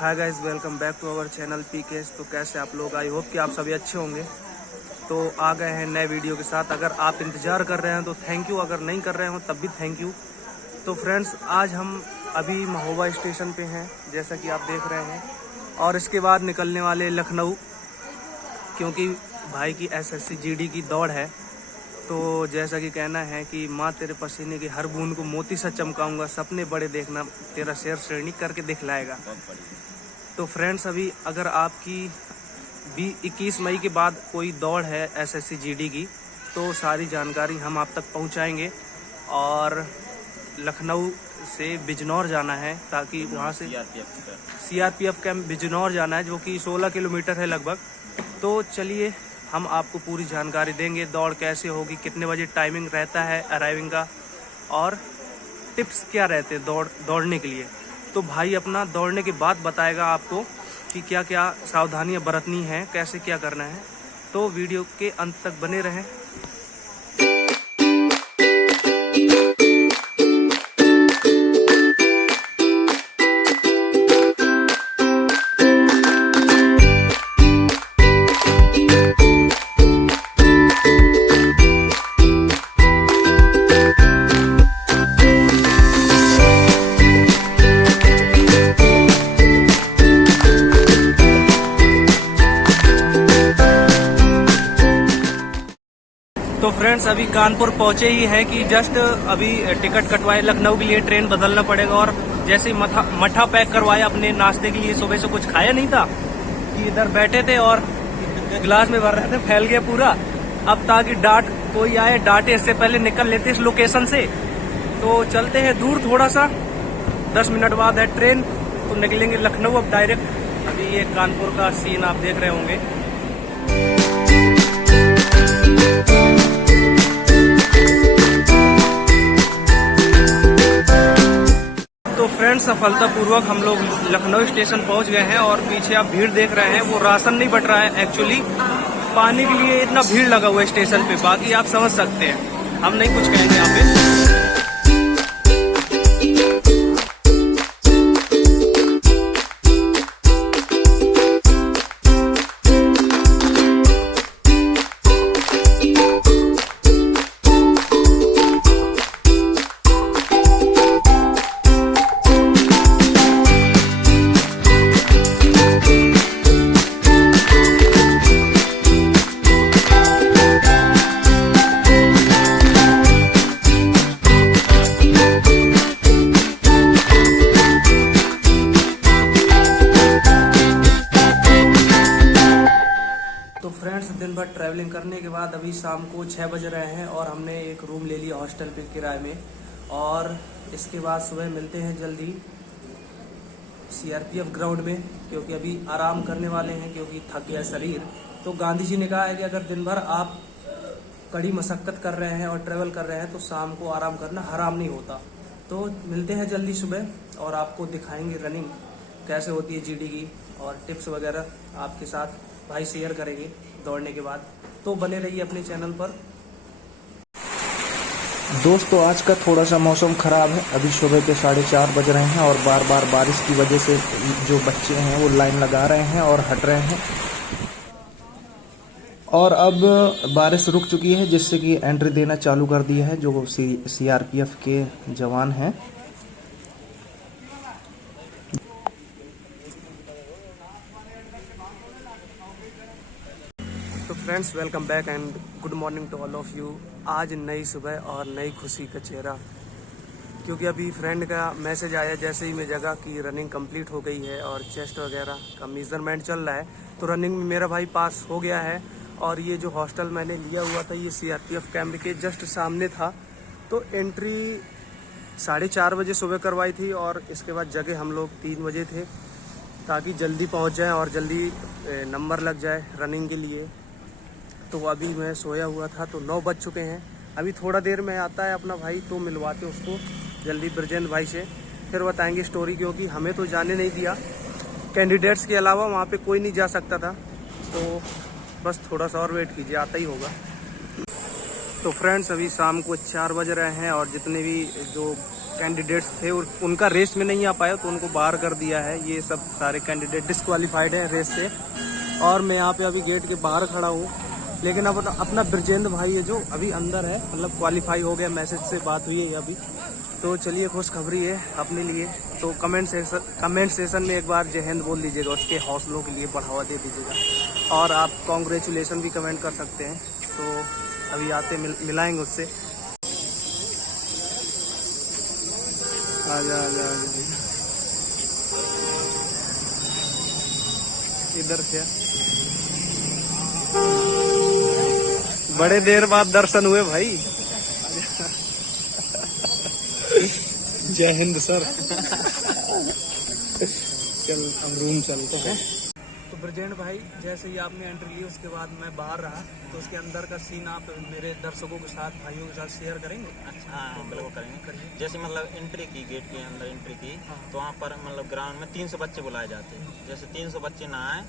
Hi guys, welcome back to our channel पीकेस। तो कैसे आप लोग? आई होप कि आप सभी अच्छे होंगे। तो आ गए हैं नए वीडियो के साथ। अगर आप इंतज़ार कर रहे हैं तो थैंक यू, अगर नहीं कर रहे हो तब भी थैंक यू। तो फ्रेंड्स, आज हम अभी महोबा स्टेशन पे हैं, जैसा कि आप देख रहे हैं, और इसके बाद निकलने वाले लखनऊ, क्योंकि भाई की SSC GD की दौड़ है। तो जैसा कि कहना है कि माँ तेरे पसीने की हर बूंद को मोती सा चमकाऊंगा, सपने बड़े देखना, तेरा शेर श्रेणी करके दिखलाएगा। तो फ्रेंड्स, अभी अगर आपकी 21 मई के बाद कोई दौड़ है SSC GD की, तो सारी जानकारी हम आप तक पहुंचाएंगे। और लखनऊ से बिजनौर जाना है, ताकि वहां से CRPF कैंप बिजनौर जाना है, जो कि 16 किलोमीटर है लगभग। तो चलिए, हम आपको पूरी जानकारी देंगे, दौड़ कैसे होगी, कितने बजे टाइमिंग रहता है अराइविंग का, और टिप्स क्या रहते हैं दौड़ने के लिए। तो भाई अपना दौड़ने के बाद बताएगा आपको कि क्या क्या सावधानियां बरतनी हैं, कैसे क्या करना है। तो वीडियो के अंत तक बने रहें। तो फ्रेंड्स, अभी कानपुर पहुंचे ही हैं कि जस्ट अभी टिकट कटवाए लखनऊ के लिए, ट्रेन बदलना पड़ेगा। और जैसे ही मठा पैक करवाया अपने नाश्ते के लिए, सुबह से कुछ खाया नहीं था कि इधर बैठे थे और गिलास में भर रहे थे, फैल गया पूरा। अब ताकि कोई आए डांटे, इससे पहले निकल लेते इस लोकेशन से। तो चलते हैं दूर थोड़ा सा, 10 मिनट बाद है ट्रेन, तो निकलेंगे लखनऊ अब डायरेक्ट। अभी ये कानपुर का सीन आप देख रहे होंगे। तो फ्रेंड्स, सफलतापूर्वक हम लोग लखनऊ स्टेशन पहुंच गए हैं। और पीछे आप भीड़ देख रहे हैं, वो राशन नहीं बट रहा है, एक्चुअली पानी के लिए इतना भीड़ लगा हुआ है स्टेशन पे। बाकी आप समझ सकते हैं, हम नहीं कुछ कहेंगे यहाँ पे। दिन भर ट्रैवलिंग करने के बाद अभी शाम को 6 बज रहे हैं और हमने एक रूम ले लिया हॉस्टल पे किराए में। और इसके बाद सुबह मिलते हैं जल्दी CRPF ग्राउंड में, क्योंकि अभी आराम करने वाले हैं, क्योंकि थक गया शरीर। तो गांधी जी ने कहा है कि अगर दिन भर आप कड़ी मशक्कत कर रहे हैं और ट्रैवल कर रहे हैं, तो शाम को आराम करना हराम नहीं होता। तो मिलते हैं जल्दी सुबह और आपको दिखाएंगे रनिंग कैसे होती है GD की, और टिप्स वगैरह आपके साथ भाई शेयर करेंगे दौड़ने के बाद। तो बने रहिए अपने चैनल पर। दोस्तों, आज का थोड़ा सा मौसम ख़राब है। अभी सुबह के 4:30 बज रहे हैं और बार बार बारिश की वजह से जो बच्चे हैं वो लाइन लगा रहे हैं और हट रहे हैं। और अब बारिश रुक चुकी है, जिससे कि एंट्री देना चालू कर दिया है जो CRPF के जवान हैं। तो friends, welcome back and good morning to all of you. आज नई सुबह और नई खुशी का चेहरा, क्योंकि अभी फ्रेंड का मैसेज आया जैसे ही मैं जगह की रनिंग कंप्लीट हो गई है और चेस्ट वगैरह का मेजरमेंट चल रहा है। तो रनिंग में मेरा भाई पास हो गया है। और ये जो हॉस्टल मैंने लिया हुआ था, ये CRPF कैंप के जस्ट सामने था। तो एंट्री 4:30 बजे सुबह करवाई थी, और इसके बाद जगह हम लोग 3 बजे थे, ताकि जल्दी पहुँच जाए और जल्दी नंबर लग जाए रनिंग के लिए। तो अभी मैं सोया हुआ था, तो 9 बज चुके हैं। अभी थोड़ा देर में आता है अपना भाई, तो मिलवाते उसको जल्दी ब्रजेंद्र भाई से, फिर बताएंगे स्टोरी। क्योंकि हमें तो जाने नहीं दिया, कैंडिडेट्स के अलावा वहाँ पे कोई नहीं जा सकता था। तो बस थोड़ा सा और वेट कीजिए, आता ही होगा। तो फ्रेंड्स, अभी शाम को 4 बज रहे हैं और जितने भी जो कैंडिडेट्स थे और उनका रेस में नहीं आ पाया तो उनको बाहर कर दिया है। ये सब सारे कैंडिडेट डिस्क्वालीफाइड हैं रेस से। और मैं यहाँ पे अभी गेट के बाहर खड़ा हूँ, लेकिन अब अपना ब्रजेंद्र भाई है जो अभी अंदर है, मतलब क्वालिफाई हो गया, मैसेज से बात हुई है अभी। तो चलिए खुशखबरी है अपने लिए। तो कमेंट सेशन में एक बार जय हिंद बोल दीजिएगा, उसके हौसलों के लिए बढ़ावा दे दीजिएगा। और आप कॉन्ग्रेचुलेसन भी कमेंट कर सकते हैं। तो अभी आते मिलाएंगे उससे। आजा आजा आजा इधर क्या बड़े देर बाद दर्शन हुए भाई। जय हिंद सर। चल हम रूम चलते हैं। तो ब्रजेंद्र भाई जैसे ही आपने एंट्री ली उसके बाद मैं बाहर रहा, तो उसके अंदर का सीन आप मेरे दर्शकों के साथ, भाइयों के साथ शेयर करेंगे? अच्छा हाँ बिल्कुल करेंगे। जैसे मतलब एंट्री की, गेट के अंदर एंट्री की, तो वहाँ पर मतलब ग्राउंड में 300 बच्चे बुलाए जाते हैं। जैसे 300 बच्चे ना आए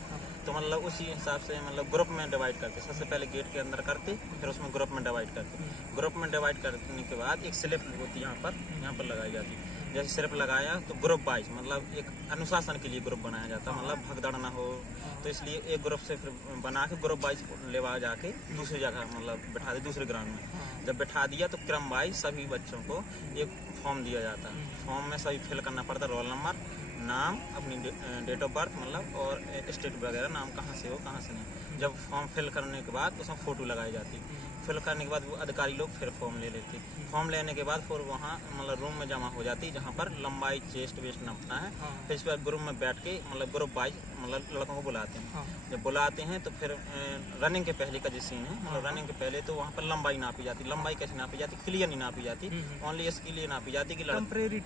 तो मतलब उसी हिसाब से मतलब ग्रुप में डिवाइड करते। सबसे पहले गेट के अंदर करते, फिर उसमें ग्रुप में डिवाइड करते। ग्रुप में डिवाइड करने के बाद एक स्लिप होती है यहाँ पर लगाई जाती है। जैसे स्लिप लगाया तो ग्रुप वाइज मतलब एक अनुशासन के लिए ग्रुप बनाया जाता है, मतलब भगदड़ ना हो, तो इसलिए एक ग्रुप से फिर बना के ग्रुप वाइज लेवा जाके दूसरी जगह मतलब बैठा दे, दूसरे ग्राउंड में। जब बैठा दिया तो क्रम वाइज सभी बच्चों को एक फॉर्म दिया जाता है। फॉर्म में सभी फिल करना पड़ता है, रोल नंबर, नाम, अपनी डेट ऑफ बर्थ मतलब और स्टेट वगैरह, नाम कहाँ से हो कहाँ से नहीं। जब फॉर्म फिल करने के बाद उसमें फ़ोटो लगाई जाती है। फिल करने के बाद वो अधिकारी लोग फिर फॉर्म ले लेते। फॉर्म लेने के बाद फिर वहाँ मतलब रूम में जमा हो जाती है, जहाँ पर लंबाई, चेस्ट वेस्ट नापना है। फिर इस पर ग्रुप में बैठ के मतलब ग्रुप वाइज मतलब लड़कों को बुलाते हैं। जब बुलाते हैं तो फिर रनिंग के पहले का जो सीन है, मतलब रनिंग के पहले तो वहाँ पर लंबाई नापी जाती। लंबाई कैसे नापी जाती? क्लियर नहीं नापी जाती, ओनली इसके लिए नापी जाती कि टेम्परेरी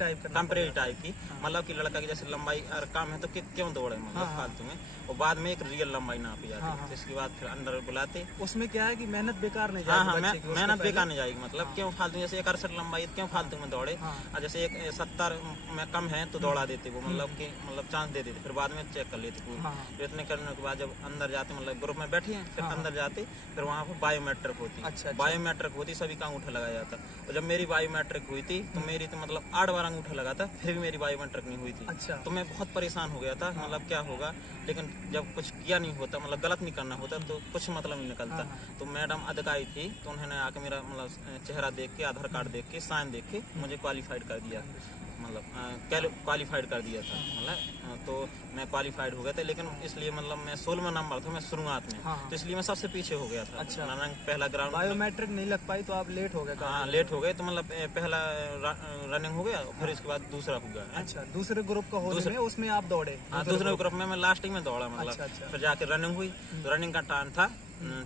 टाइप की, मतलब कि लड़का की जैसे लंबाई अगर कम है तो क्यों दौड़े मतलब फालतू में। और बाद में एक रियल लंबाई नापी जाती है। इसके बाद फिर अंदर बुलाते। उसमें क्या है कि मेहनत बेकार नहीं हाँ हाँ मेहनत बेकार नहीं जाएगी, मतलब क्यों फालतू, जैसे 61 लंबाई क्यों फालतू में दौड़े। जैसे एक 70 में कम है तो दौड़ा देते वो, मतलब चांस दे देते। फिर बाद में चेक कर लेते पूरी। इतने करने के बाद जब अंदर जाते मतलब ग्रुप में बैठे हैं, फिर अंदर जाते फिर वहाँ पर बायोमेट्रिक होती। अच्छा। बायोमेट्रिक होती, सभी का अंगूठा लगाया जाता। और जब मेरी बायोमेट्रिक हुई थी तो मेरी तो मतलब 8 बार अंगूठा लगा था, फिर भी मेरी बायोमेट्रिक नहीं हुई थी। अच्छा। तो मैं बहुत परेशान हो गया था, मतलब क्या होगा, लेकिन जब कुछ किया नहीं होता, मतलब गलत नहीं करना होता तो कुछ मतलब नहीं निकलता। तो मैडम अधिकारी थी तो उन्होंने आके मेरा मतलब चेहरा देख के, आधार कार्ड देख के, साइन देख के मुझे क्वालिफाइड कर दिया, मतलब क्वालिफाइड कर दिया था मतलब। तो मैं क्वालिफाइड हो गया था, लेकिन इसलिए मतलब मैं 16वां नंबर था मैं शुरुआत में। तो इसलिए मैं सबसे पीछे हो गया था। अच्छा। पहला ग्राउंड बायोमेट्रिक नहीं लग पाई तो आप लेट हो गए? हाँ लेट हो गए, तो मतलब पहला रनिंग हो गया, फिर इसके बाद दूसरा हो गया। अच्छा। दूसरे ग्रुप का होने में उसमें आप दौड़े? हाँ दूसरे ग्रुप में मैं लास्ट में दौड़ा मतलब। फिर जाके रनिंग हुई तो रनिंग का टाइम था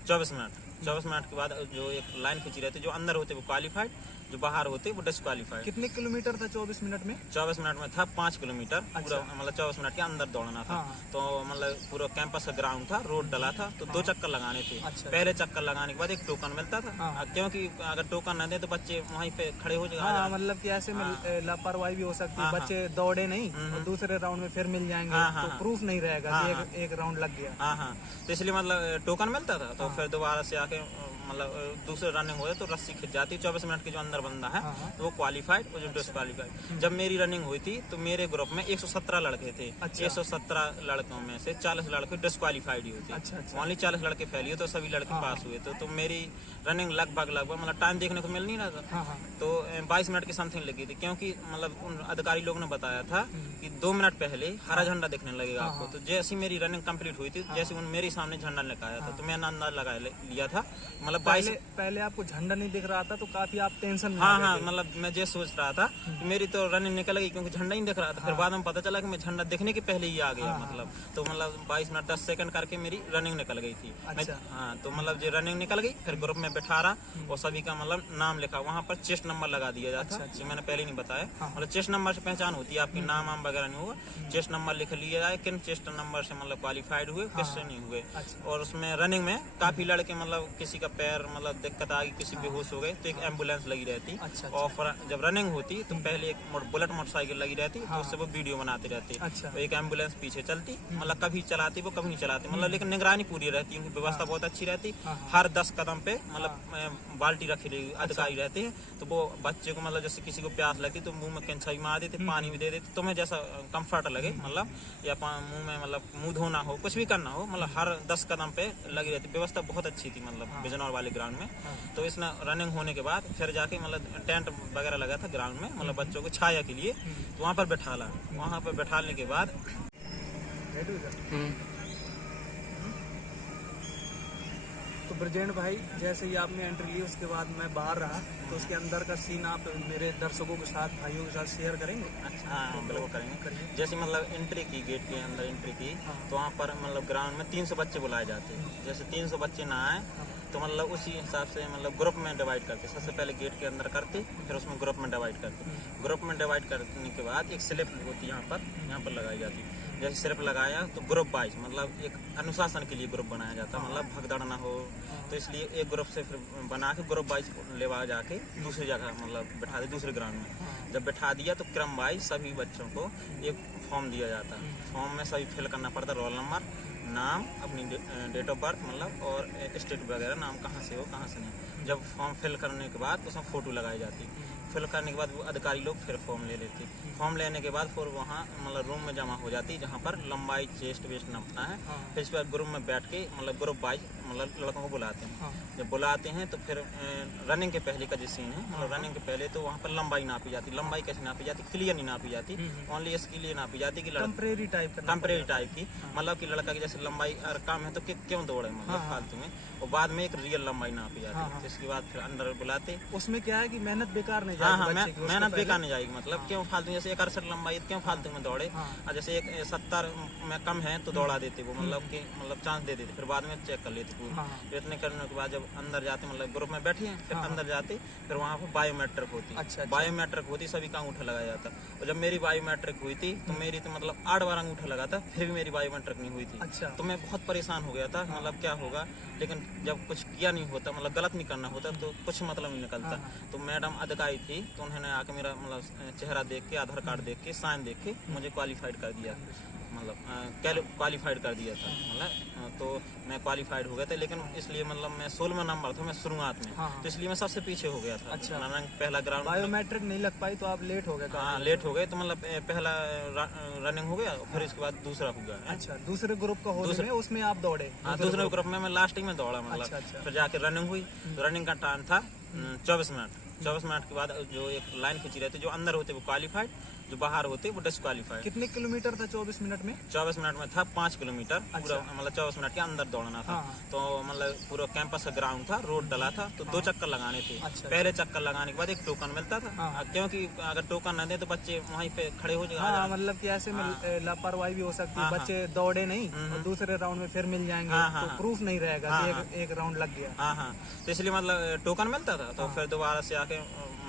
24 मिनट। 24 मिनट के बाद जो एक लाइन खींची रहती, जो अंदर होते वो क्वालिफाइड, जो बाहर होते वो डिस्क्वालीफाइड। कितने किलोमीटर था 24 मिनट में? 24 मिनट में था 5 किलोमीटर। पूरा मतलब 24 मिनट के अंदर दौड़ना था। तो मतलब पूरा कैंपस का ग्राउंड था, रोड डला था, तो 2 चक्कर लगाने थे। पहले चक्कर लगाने के बाद एक टोकन मिलता था, क्योंकि अगर टोकन न दे तो बच्चे वहीं पे खड़े हो जाएंगे। मतलब कि ऐसे में लापरवाही भी हो सकती है, बच्चे दौड़े नहीं और दूसरे राउंड में फिर मिल जाएंगे तो प्रूफ नहीं रहेगा कि एक राउंड लग गया। हाँ तो इसलिए मतलब टोकन मिलता था। तो फिर दोबारा से आके मतलब दूसरे रनिंग हो तो रस्सी खिंच जाती। 24 मिनट के जो अंदर बंदा है तो वो क्वालिफाइड और जो डिस्क्वालीफाइड। जब मेरी रनिंग हुई थी तो मेरे ग्रुप में 117 लड़के थे। 117 लड़कों में से 40 लड़के डिस्क्वालीफाइड ही होते। ओनली 40 लड़के फेल हुए तो सभी लड़के पास हुए। तो मेरी रनिंग लगभग मतलब टाइम देखने को मिल नहीं रहा था। तो 22 मिनट की समथिंग लगी थी, क्योंकि मतलब उन अधिकारी लोगों ने बताया था कि 2 मिनट पहले हरा झंडा दिखने लगेगा आपको। तो जैसे मेरी रनिंग कंप्लीट हुई थी, जैसे उन मेरे सामने झंडा लगाया था तो मैंने अंदाज लगा लिया था। मतलब पहले आपको झंडा नहीं दिख रहा था तो काफी आप टेंशन में? हाँ मतलब मैं ये सोच रहा था कि मेरी तो रनिंग निकल गई, क्योंकि झंडा ही दिख रहा था। फिर बाद में पता चला कि मैं झंडा दिखने के पहले ही आ गया मतलब। तो मतलब 22 मिनट 10 सेकंड करके मेरी रनिंग निकल गई थी। हाँ तो मतलब ये रनिंग निकल गई, फिर ग्रुप में बैठा रहा और सभी का मतलब नाम लिखा। वहाँ पर चेस्ट नंबर लगा दिया जाता है, मैंने पहले नहीं बताया। मतलब चेस्ट नंबर से पहचान होती है आपकी, नाम वगैरह नहीं होगा। चेस्ट नंबर लिख लिया जाए, किन चेस्ट नंबर से मतलब क्वालिफाइड हुए, किससे नहीं हुए। और उसमें रनिंग में काफी लड़के मतलब किसी का पैर मतलब दिक्कत आ गई, किसी बेहोश हो गए तो एक एम्बुलेंस लगी रहती रहती। अच्छा, और जब रनिंग होती तो पहले एक बुलेट मोटरसाइकिल लगी रहती, तो उससे वो वीडियो बनाते रहते। अच्छा। तो एक एम्बुलेंस पीछे चलती, मतलब कभी चलाती वो, कभी नहीं चलाती, मतलब लेकिन निगरानी पूरी रहती, उनकी व्यवस्था बहुत अच्छी रहती। हर 10 कदम पे मतलब बाल्टी रखी रही अधिकारी रहते हैं, तो वो बच्चे को मतलब जैसे किसी को प्यास लगती तो मुंह में कैंचा भी मार देते, पानी भी दे देते, तुम्हें जैसा कंफर्ट लगे, मतलब या मुंह में मतलब मुंह धोना हो, कुछ भी करना हो, मतलब हर 10 कदम पे लगी रहती। व्यवस्था बहुत अच्छी थी मतलब बिजनौर वाले ग्राउंड में। तो इसमें रनिंग होने के बाद फिर जाके मतलब टेंट वगैरह लगा था ग्राउंड में, मतलब बच्चों को छाया के लिए, तो वहाँ पर बैठाला। वहाँ पर बैठाने के बाद तो ब्रजेंद्र भाई जैसे ही आपने एंट्री ली उसके बाद मैं बाहर रहा, तो उसके अंदर का सीन आप मेरे दर्शकों के साथ, भाइयों के साथ शेयर करेंगे? अच्छा, हाँ बिल्कुल करेंगे। जैसे मतलब एंट्री की, गेट के अंदर एंट्री की, तो वहाँ पर मतलब ग्राउंड में 300 बच्चे बुलाए जाते हैं। जैसे 300 बच्चे ना आए तो मतलब उसी हिसाब से मतलब ग्रुप में डिवाइड करते। सबसे पहले गेट के अंदर करते, फिर उसमें ग्रुप में डिवाइड करते। ग्रुप में डिवाइड करने के बाद एक स्लिप होती है यहाँ पर लगाई जाती। जैसे स्लिप लगाया तो ग्रुप वाइज मतलब एक अनुशासन के लिए ग्रुप बनाया जाता, मतलब भगदड़ ना हो, तो इसलिए एक ग्रुप से फिर बना के ग्रुप वाइज लेवा जाके दूसरी जगह मतलब बैठा दे, दूसरे ग्राउंड में। जब बैठा दिया तो क्रम वाइज सभी बच्चों को एक फॉर्म दिया जाता। फॉर्म में सभी फिल करना पड़ता, रोल नंबर, नाम, अपनी डेट ऑफ बर्थ मतलब और स्टेट वगैरह, नाम कहाँ से हो कहाँ से नहीं। जब फॉर्म फिल करने के बाद उसमें फ़ोटो लगाई जाती। फिल करने के बाद वो अधिकारी लोग फिर फॉर्म ले लेते। फॉर्म लेने के बाद फिर वहाँ मतलब रूम में जमा हो जाती, जहाँ पर लंबाई, चेस्ट वेस्ट नापना है। फिर इस पर ग्रुप में बैठ के मतलब ग्रुप वाइज मतलब लड़कों को बुलाते हैं। जब बुलाते हैं तो फिर रनिंग के पहले का जो सीन है, मतलब रनिंग के पहले तो वहाँ पर लंबाई नापी जाती। लंबाई कैसे नापी जाती? क्लियर नहीं नापी जाती, ओनली इसके लिए नापी जाती कि टेम्परेरी टाइप की, मतलब कि लड़का की जैसे लंबाई अगर कम है तो क्यों दौड़े मतलब फालतू में। और बाद में एक रियल लंबाई नापी जाती है। इसके बाद फिर अंदर बुलाते। उसमें क्या है कि मेहनत बेकार नहीं हाँ, मेहनत बेकार नहीं जाएगी, मतलब क्यों फालतू, जैसे 61 लंबाई क्यों फालतू में दौड़े। और जैसे एक 70 में कम है तो दौड़ा देते वो, मतलब कि मतलब चांस दे देते, फिर बाद में चेक कर लेते पूरी। इतने करने के बाद जब अंदर जाते मतलब ग्रुप में बैठे फिर अंदर जाते, फिर वहाँ पर बायोमेट्रिक होती। अच्छा। बायोमेट्रिक होती, सभी का अंगूठा लगाया जाता। और जब मेरी बायोमेट्रिक हुई थी तो मेरी तो मतलब 8 बार अंगूठा लगा था, फिर भी मेरी बायोमेट्रिक नहीं हुई थी। अच्छा। तो मैं बहुत परेशान हो गया था, मतलब क्या होगा, लेकिन जब कुछ किया नहीं होता, मतलब गलत नहीं करना होता तो कुछ मतलब नहीं निकलता। तो मैडम अधिकारी थी तो उन्होंने आके मेरा मतलब चेहरा देख के, आधार कार्ड देख के, साइन देख के मुझे क्वालिफाइड कर दिया, मतलब क्वालिफाइड कर दिया था मतलब। तो मैं क्वालिफाइड हो गया था, लेकिन इसलिए मतलब मैं 16वां नंबर था मैं शुरुआत में, तो इसलिए मैं सबसे पीछे हो गया था। अच्छा। पहला ग्राउंड बायोमेट्रिक नहीं लग पाई तो आप लेट हो गए? हाँ, लेट हो गए, तो मतलब पहला रनिंग हो गया, फिर इसके बाद दूसरा हो गया। अच्छा, दूसरे ग्रुप का होने में उसमें आप दौड़े? हाँ, दूसरे ग्रुप में मैं लास्ट में दौड़ा मतलब। अच्छा। फिर जाके रनिंग हुई, तो रनिंग का टाइम था 24 मिनट। 24 मिनट के बाद जो एक लाइन खींची रहती, जो अंदर होते वो क्वालिफाइड, जो बाहर होते वो डिस्क्वालीफाइड। कितने किलोमीटर था 24 मिनट में? 24 मिनट में था 5 किलोमीटर पूरा, मतलब 24 मिनट के अंदर दौड़ना था। तो मतलब पूरा कैंपस का ग्राउंड था, रोड डला था, तो 2 चक्कर लगाने थे। पहले चक्कर लगाने के बाद एक टोकन मिलता था, क्योंकि अगर टोकन न दे तो बच्चे वहीं पे खड़े हो जाएंगे। मतलब कि ऐसे में लापरवाही भी हो सकती है, बच्चे दौड़े नहीं और दूसरे राउंड में फिर मिल जाएंगे, तो प्रूफ नहीं रहेगा कि एक राउंड लग गया। हाँ, तो इसलिए मतलब टोकन मिलता था। तो फिर दोबारा से आके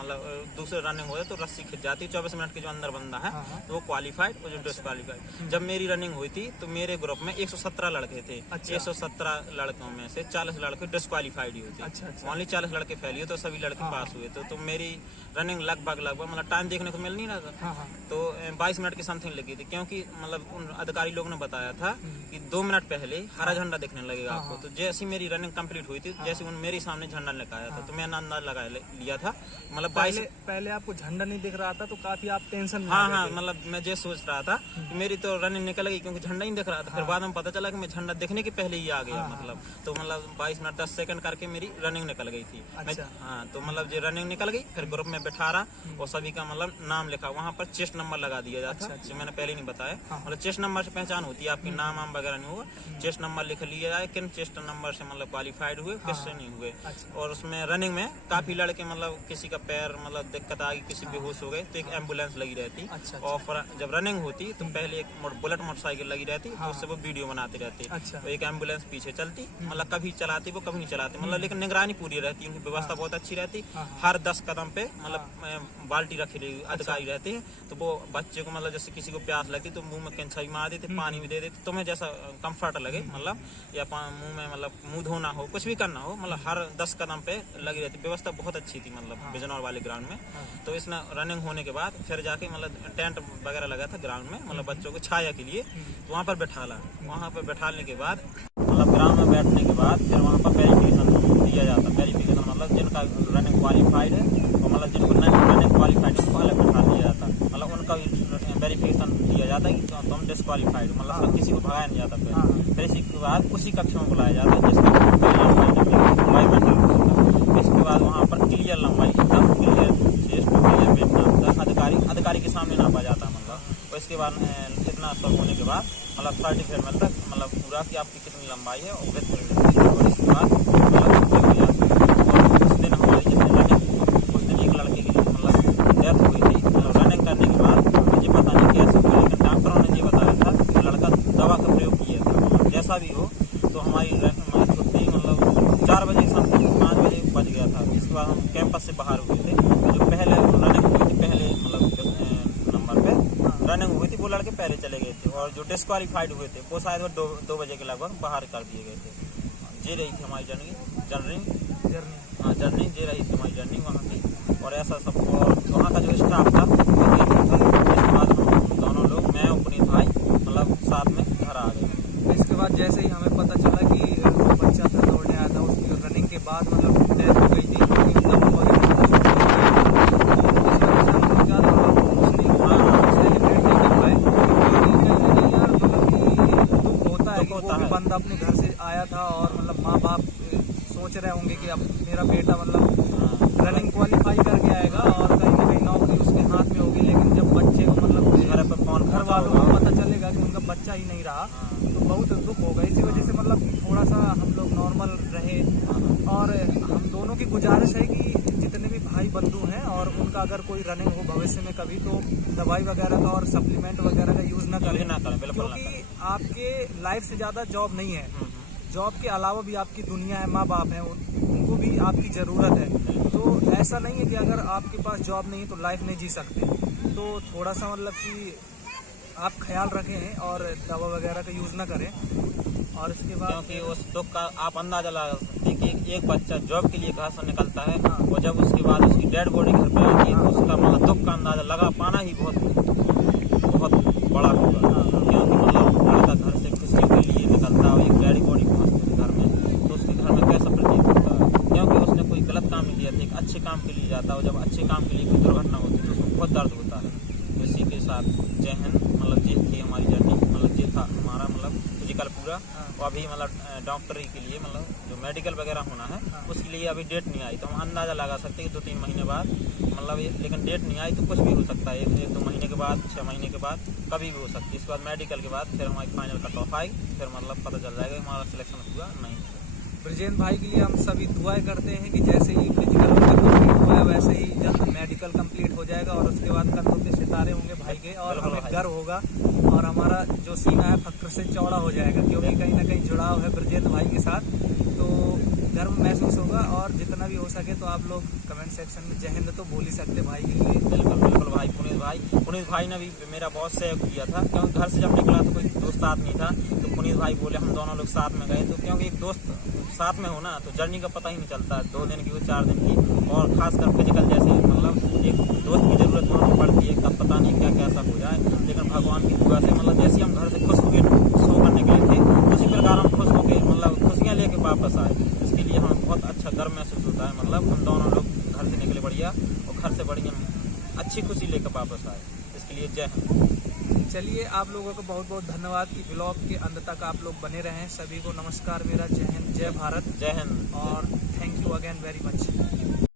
मतलब दूसरे रनिंग हो जाए तो रस्सी खिंच जाती। 24 मिनट के जो अंदर बंदा है तो वो क्वालिफाइड और जो डिस्क्वालीफाइड। जब मेरी रनिंग हुई थी तो मेरे ग्रुप में 117 लड़के थे। 117 लड़कों में से 40 लड़के डिस्क्वालीफाइड ही होते, ओनली 40 लड़के फेल हुए, तो सभी लड़के पास हुए। तो मेरी रनिंग लगभग मतलब टाइम देखने को मिल नहीं रहा था। तो 22 मिनट की समथिंग लगी थी, क्योंकि मतलब उन अधिकारी लोगों ने बताया था कि 2 मिनट पहले हरा झंडा दिखने लगेगा आपको। तो जैसी मेरी रनिंग कंप्लीट हुई थी, जैसे उन मेरे सामने झंडा लगाया था, तो मैंने अंदाज लगा लिया था। मतलब पहले आपको झंडा नहीं दिख रहा था तो काफी आप टेंशन में? हाँ, मतलब मैं ये सोच रहा था कि मेरी तो रनिंग निकल गई, क्योंकि झंडा ही दिख रहा था। फिर बाद में पता चला कि मैं झंडा दिखने के पहले ही आ गया मतलब। तो मतलब 22 मिनट 10 सेकंड करके मेरी रनिंग निकल गई थी। हाँ, तो मतलब ये रनिंग निकल गई, फिर ग्रुप में बैठा रहा और सभी का मतलब नाम लिखा। वहाँ पर चेस्ट नंबर लगा दिया जाता, जो मैंने पहले नहीं बताया। मतलब चेस्ट नंबर से पहचान होती है आपकी, नाम वगैरह नहीं होगा, चेस्ट नंबर लिख लिया जाए, किन चेस्ट नंबर से मतलब क्वालिफाइड हुए, किससे नहीं हुए। और उसमें रनिंग में काफी लड़के मतलब किसी का पैर मतलब दिक्कत आ गई, किसी बेहोश हो गए, तो एक एम्बुलेंस लगी रहती रहती। अच्छा, और जब रनिंग होती तो पहले एक बुलेट मोटरसाइकिल लगी रहती, तो उससे वो वीडियो बनाते रहते। अच्छा। एक एम्बुलेंस पीछे चलती, मतलब कभी चलाती वो कभी नहीं चलाती, मतलब लेकिन निगरानी पूरी रहती, उनकी व्यवस्था बहुत अच्छी रहती। हर 10 कदम पे मतलब बाल्टी रखी रही अधिकारी रहते हैं, तो वो बच्चे को मतलब जैसे किसी को प्यास लगती तो मुंह में कैंचा भी मार देते, पानी भी दे देते, तुम्हें जैसा कंफर्ट लगे, मतलब या मुंह में मतलब मुंह धोना हो, कुछ भी करना हो, मतलब हर 10 कदम पे लगी रहती। व्यवस्था बहुत अच्छी थी मतलब बिजनौर वाले ग्राउंड में। तो इसमें रनिंग होने के बाद फिर जाके मतलब टेंट वगैरह लगा था ग्राउंड में, मतलब बच्चों को छाया के लिए, तो वहाँ पर बैठाला। वहाँ पर बैठाने के बाद मतलब ग्राउंड में बैठने के बाद फिर वहाँ पर वेरिफिकेशन दिया जाता। वेरिफिकेशन मतलब जिनका रनिंग क्वालिफाइड है और मतलब जिनको नहीं रनिंग क्वालिफाइड है उनको अलग बैठा दिया जाता, मतलब उनका वेरिफिकेशन दिया जाता है कि तुम डिस्क्वालीफाइड, मतलब किसी को भगाया नहीं जाता। फिर इसी के बाद उसी कक्ष में बुलाया जाता है जिस कक्ष में लंबाई मेंटेन होता। इसके बाद वहाँ पर क्लियर लंबाई एकदम क्लियर चेस्ट क्लियर वेट नापता, अधिकारी के सामने नापा जाता है मतलब। और इसके बाद इतना सब होने के बाद मतलब सर्टिफिकेट मिलता है, मतलब पूरा कि आपकी कितनी लंबाई है और विथ मिलती है। और इसके बाद मतलब हो जाता है। और उस दिन हमारी जिस दिन रनिंग, उस दिन एक लड़के की मतलब डेथ हुई थी, मतलब रनिंग करने के बाद मुझे पता नहीं कैसे हुआ, लेकिन डॉक्टरों ने ये बताया था कि लड़का दवा का प्रयोग किया था। मतलब जैसा भी हो तो हमारी छुट्टी मतलब 4 बजे समथिंग 5 बजे बज गया था। इसके बाद हम कैंपस से बाहर हुए थे। जो पहले रनिंग हुई थी, पहले मतलब नंबर पे रनिंग हुई थी वो लड़के पहले चले गए थे, और जो डिस्क्वालीफाइड हुए थे वो शायद वो 2 बजे के लगभग बाहर कर दिए गए थे। ये रही थी हमारी जर्नी ये रही थी हमारी जर्नी वहाँ की। और ऐसा सब, और वहाँ का जो स्टाफ था बहुत ही अच्छा था। इसके बाद हम दोनों लोग, मैं और पुनीत भाई मतलब साथ में घर आ गए। इसके बाद जैसे ही हमें पता चला कि जो बच्चा था दौड़ने आया था, उसकी रनिंग के बाद मतलब डेथ हो गई थी, क्योंकि दम वगैरह इस वजह से हम लोग ज़्यादा मतलब सेलिब्रेट नहीं कर पाए। क्योंकि कहीं ना कहीं यार मतलब कि दुख होता है कि वो भी बंदा अपने घर से आया था और मतलब माँ बाप सोच रहे होंगे कि अब मेरा बेटा मतलब रनिंग क्वालिफाई करके आएगा और कहीं ना कहीं नौकरी उसके हाथ में होगी, लेकिन जब बच्चे को मतलब घर पर फोन घर वालों को पता चलेगा कि उनका बच्चा ही नहीं रहा तो बहुत दुख होगा। इसी वजह से मतलब थोड़ा सा हम लोग नॉर्मल रहे। और हम दोनों की गुजारिश है कि जितने भी भाई बंधु हैं और उनका अगर कोई रनिंग हो भविष्य में कभी, तो दवाई वगैरह का और सप्लीमेंट वगैरह का यूज़ ना करें, क्योंकि आपके लाइफ से ज़्यादा जॉब नहीं है। जॉब के अलावा भी आपकी दुनिया है, माँ बाप हैं, उनको भी आपकी ज़रूरत है। तो ऐसा नहीं है कि अगर आपके पास जॉब नहीं है तो लाइफ नहीं जी सकते। तो थोड़ा सा मतलब कि आप ख्याल रखें और दवा वगैरह का यूज़ ना करें। और इसके बाद क्योंकि उस दुख का आप अंदाजा लगा सकते हैं कि एक बच्चा जॉब के लिए घर से निकलता है और जब उसके बाद उसकी डेड बॉडी घर पे आती है तो उसका मतलब दुख का अंदाजा लगा पाना ही बहुत बड़ा होगा। क्योंकि मतलब लड़का घर से खुशियों के लिए निकलता है और एक डेड बॉडी पहुँचती है घर में, तो उसके घर में कैसा प्रतीत होता है। क्योंकि उसने कोई गलत काम नहीं किया था, एक अच्छे काम के लिए जाता है, और जब अच्छे काम के लिए कोई दुर्घटना होती है तो उसको बहुत दर्द होता है। तो इसी के साथ जय हिंद, मतलब ये थी हमारी जर्नी, मतलब ये था हमारा मतलब फिजिकल पूरा। और अभी मतलब डॉक्टरी के लिए मतलब जो मेडिकल वगैरह होना है उसके लिए अभी डेट नहीं आई, तो हम अंदाज़ा लगा सकते हैं कि 2-3 महीने बाद मतलब लेकिन डेट नहीं आई तो कुछ भी हो सकता है, 1-2 महीने के बाद, 6 महीने के बाद, कभी भी हो सकती है। इसके बाद मेडिकल के बाद फिर हमारी फाइनल कट ऑफ आई, फिर मतलब पता चल जाएगा हमारा सिलेक्शन हुआ नहीं। ब्रजेंद्र भाई के लिए हम सभी दुआएं करते हैं कि जैसे ही फिजिकल कंप्लीट हुआ है वैसे ही जल्द मेडिकल कंप्लीट हो जाएगा और उसके बाद कंधों पे सितारे होंगे भाई के और हमें गर्व होगा और हमारा जो सीना है फक्र से चौड़ा हो जाएगा, क्योंकि कहीं ना कहीं जुड़ाव है ब्रजेंद्र भाई के साथ, तो गर्व महसूस होगा। और जितना भी हो सके तो आप लोग कमेंट सेक्शन में जय हिंद तो बोल ही सकते भाई के लिए। बिल्कुल भाई। पुनीत भाई ने भी मेरा बहुत सहयोग किया था, क्योंकि घर से जब निकला तो कोई दोस्त साथ नहीं था, तो पुनीत भाई बोले हम दोनों लोग साथ में गए, तो क्योंकि एक दोस्त साथ में हो ना तो जर्नी का पता ही नहीं चलता, 2 दिन की हो 4 दिन की, और खासकर फिजिकल जैसे मतलब एक दोस्त की जरूरत होनी पड़ती है, तब पता नहीं क्या कैसा हो जाए। लेकिन भगवान की दुआ से मतलब जैसे हम घर से खुश होकर शो करने के लिए थे उसी प्रकार हम खुश होकर मतलब खुशियाँ लेके वापस आए। इसके लिए हमें बहुत अच्छा गर्व महसूस होता है, मतलब हम दोनों लोग घर से निकले बढ़िया और घर से बढ़िया अच्छी खुशी लेकर वापस आए। इसके लिए जय हिंद। चलिए आप लोगों को बहुत बहुत धन्यवाद कि ब्लॉग के अंत तक आप लोग बने रहें। सभी को नमस्कार मेरा, जय हिंद, जय भारत, जय हिंद और thank you again very much.